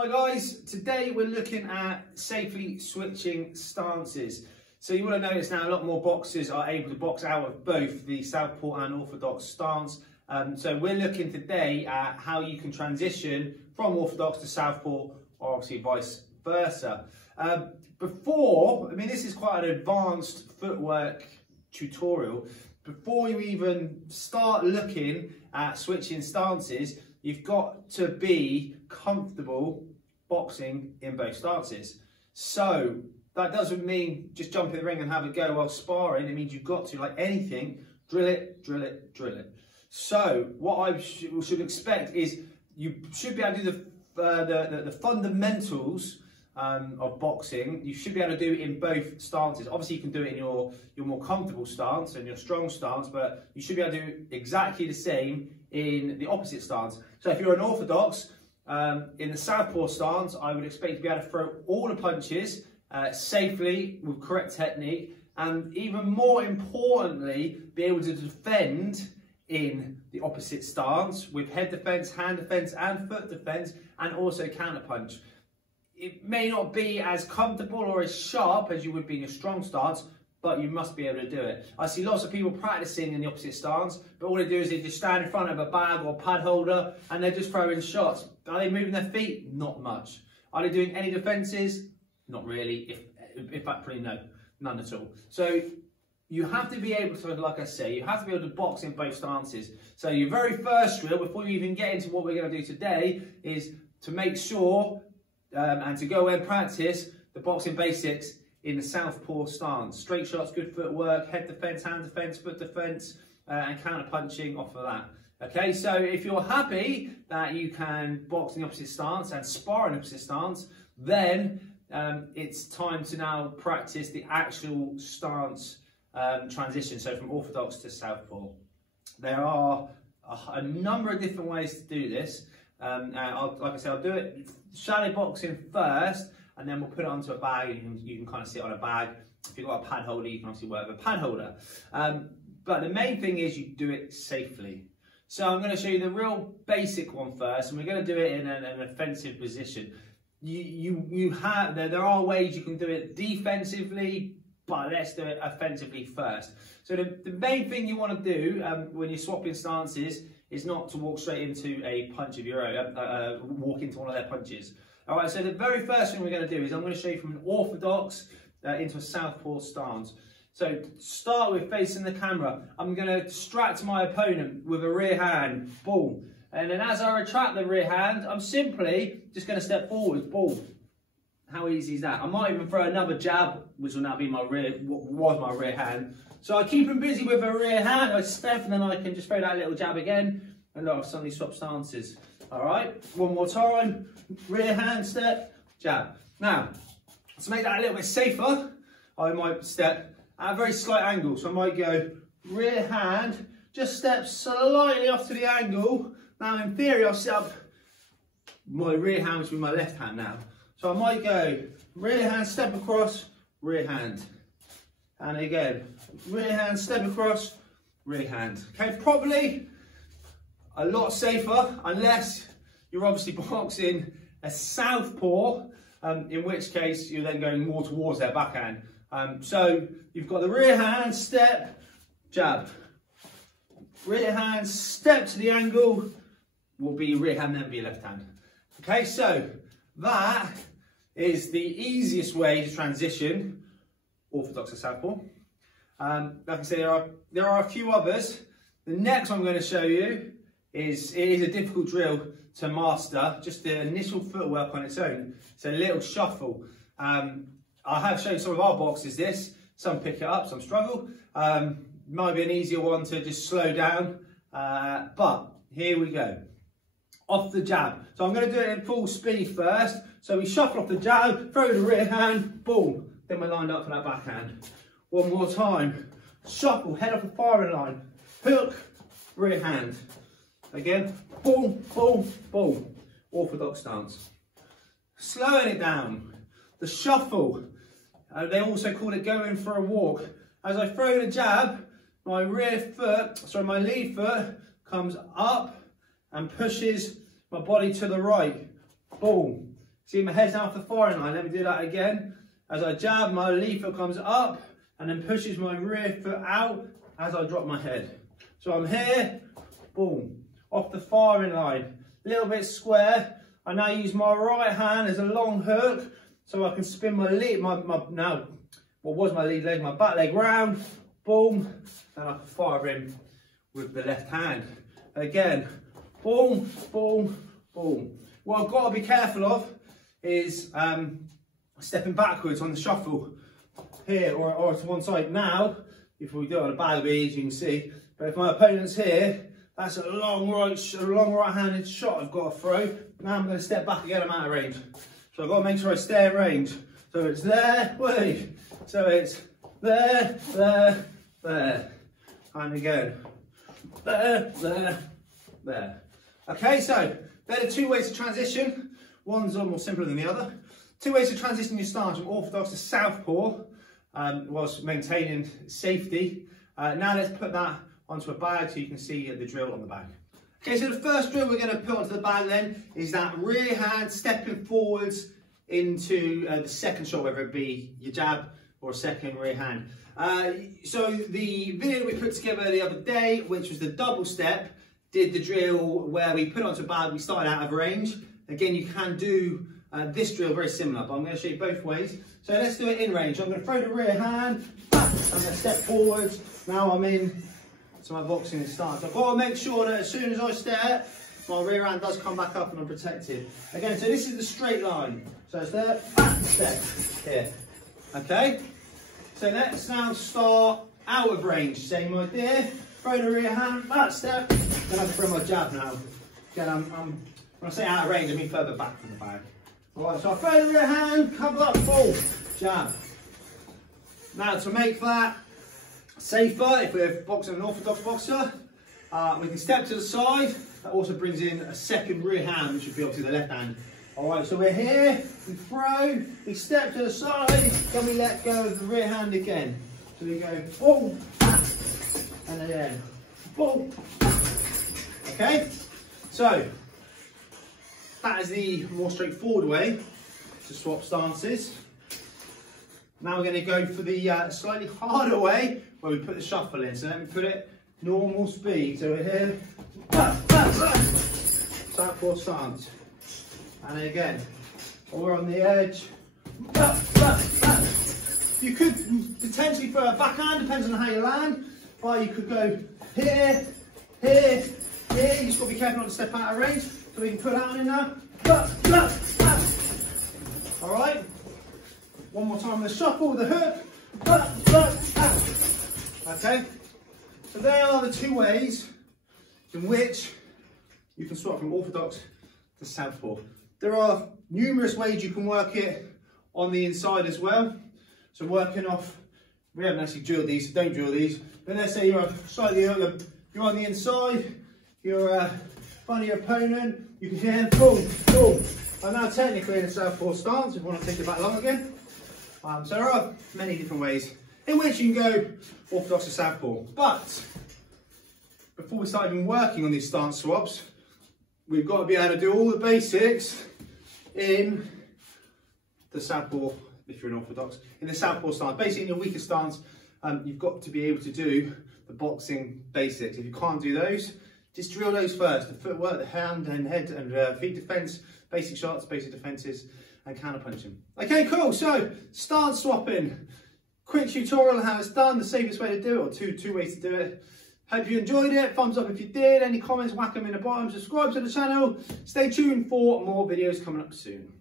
Hi guys, today we're looking at safely switching stances. So you will have noticed now a lot more boxers are able to box out of both the southpaw and orthodox stance. So we're looking today at how you can transition from orthodox to southpaw, or obviously vice versa. This is quite an advanced footwork tutorial. Before you even start looking at switching stances, you've got to be comfortable boxing in both stances. So that doesn't mean just jump in the ring and have a go while sparring. It means you've got to, like anything, drill it, drill it, drill it. So what I should expect is you should be able to do the fundamentals of boxing. You should be able to do it in both stances. Obviously you can do it in your more comfortable stance and your strong stance, but you should be able to do exactly the same in the opposite stance. So if you're an orthodox, in the southpaw stance, I would expect you to be able to throw all the punches safely with correct technique, and even more importantly, be able to defend in the opposite stance with head defense, hand defense, and foot defense, and also counter punch. It may not be as comfortable or as sharp as you would be in your strong stance, but you must be able to do it. I see lots of people practicing in the opposite stance, but all they do is they just stand in front of a bag or pad holder and they're just throwing shots. Are they moving their feet? Not much. Are they doing any defences? Not really. In fact, probably no, none at all. So you have to be able to, like I say, you have to be able to box in both stances. So your very first drill, before you even get into what we're going to do today, is to make sure and to go and practice the boxing basics in the southpaw stance. Straight shots, good footwork, head defense, hand defense, foot defense, and counter punching off of that. Okay, so if you're happy that you can box in the opposite stance and spar in the opposite stance, then it's time to now practice the actual stance transition, so from orthodox to southpaw. There are a number of different ways to do this. Like I said, I'll do it shadow boxing first, and then we'll put it onto a bag, and you can kind of sit on a bag. If you've got a pad holder, you can obviously work with a pad holder. But the main thing is you do it safely. So I'm going to show you the real basic one first, and we're going to do it in an offensive position. There are ways you can do it defensively, but let's do it offensively first. So the main thing you want to do when you're swapping stances is not to walk straight into a punch of your own, walk into one of their punches. All right, so the very first thing we're going to do is I'm going to show you from an orthodox into a southpaw stance. So start with facing the camera. I'm going to distract my opponent with a rear hand, boom. And then as I retract the rear hand, I'm simply just going to step forward, boom. How easy is that? I might even throw another jab, which will now be my rear hand. So I keep him busy with a rear hand, I step, and then I can just throw that little jab again, and look, I've suddenly swapped stances. All right, one more time, rear hand, step, jab. Now, to make that a little bit safer, I might step at a very slight angle. So I might go rear hand, just step slightly off to the angle. Now in theory, I'll set up my rear hand with my left hand now. So I might go rear hand, step across, rear hand. And again, rear hand, step across, rear hand. Okay, probably a lot safer, unless you're obviously boxing a southpaw, in which case you're then going more towards their backhand. So you've got the rear hand, step, jab. Rear hand, step to the angle, will be your rear hand, then be your left hand. Okay, so that is the easiest way to transition orthodox to southpaw. Like I say, there are a few others. The next one I'm going to show you is a difficult drill to master, just the initial footwork on its own. It's a little shuffle. I have shown some of our boxers this. Some pick it up, some struggle. Might be an easier one to just slow down, but here we go. Off the jab. So I'm going to do it in full speed first. So we shuffle off the jab, throw the rear hand, boom. Then we're lined up for that backhand. One more time. Shuffle, head off the firing line. Hook, rear hand. Again, boom, boom, boom. Orthodox stance. Slowing it down. The shuffle. They also call it going for a walk. As I throw the jab, my lead foot comes up and pushes my body to the right. Boom. See, my head's now off the firing line. Let me do that again. As I jab, my lead foot comes up and then pushes my rear foot out as I drop my head. So I'm here, boom, off the firing line. A little bit square. I now use my right hand as a long hook so I can spin my lead, now, what was my lead leg, my back leg round, boom, and I can fire in with the left hand. Again, boom, boom, boom. What I've got to be careful of is stepping backwards on the shuffle here or to one side. Now, if we do it on a bag of beads, you can see, but if my opponent's here, that's a long right-handed shot I've got to throw. Now I'm going to step back again, I'm out of range. So I've got to make sure I stay in range. So it's there, wait. So it's there, there, there. And again, there, there, there. Okay, so they're the two ways to transition. One's a lot more simpler than the other. Two ways to transition your stance from orthodox to southpaw whilst maintaining safety. Now let's put that onto a bag so you can see the drill on the bag. Okay, so the first drill we're going to put onto the bag then is that rear hand stepping forwards into the second shot, whether it be your jab or a second rear hand. So the video we put together the other day, which was the double step, did the drill where we put it onto a bag, we started out of range. Again, you can do this drill very similar, but I'm going to show you both ways. So let's do it in range. I'm going to throw the rear hand, I'm going to step forwards. Now I'm in to my boxing stance. I've got to make sure that as soon as I step, my rear hand does come back up and I'm protected. Again, so this is the straight line. So step, back, step, here. Okay? So let's now start out of range. Same idea. Throw the rear hand, back step, then I can throw my jab now. Again, when I say out of range, I mean further back from the bag. Alright, so I throw the rear hand, cover up, boom, jab. Now to make that safer, if we're boxing an orthodox boxer, we can step to the side. That also brings in a second rear hand, which would be obviously the left hand. Alright, so we're here, we throw, we step to the side, then we let go of the rear hand again. So we go boom, and then boom. Okay, so that is the more straightforward way to swap stances. Now we're going to go for the slightly harder way where we put the shuffle in. So let me put it normal speed. So we're here, southpaw stance. And then again, we're on the edge. You could potentially throw a backhand, depends on how you land. Or you could go here, here, here. You just got to be careful not to step out of range. So we can put that one in now. All right. One more time with the shuffle with the hook. Okay. So there are the two ways in which you can swap from orthodox to southpaw. There are numerous ways you can work it on the inside as well. So working off, we haven't actually drilled these, so don't drill these. But let's say you're slightly, you're on the inside, you're in front of your opponent, you can hear boom, boom. I'm now technically in a southpaw stance if you want to take it back long again. So there are many different ways in which you can go orthodox to southpaw. But before we start even working on these stance swaps, we've got to be able to do all the basics in the southpaw, if you're an orthodox, in the southpaw stance. Basically in your weaker stance, you've got to be able to do the boxing basics. If you can't do those, just drill those first. The footwork, the hand and head and feet defense, basic shots, basic defenses, and counter punching. Okay, cool. So stance swapping. Quick tutorial on how it's done, the safest way to do it, or two ways to do it. Hope you enjoyed it. Thumbs up if you did. Any comments, whack them in the bottom. Subscribe to the channel. Stay tuned for more videos coming up soon.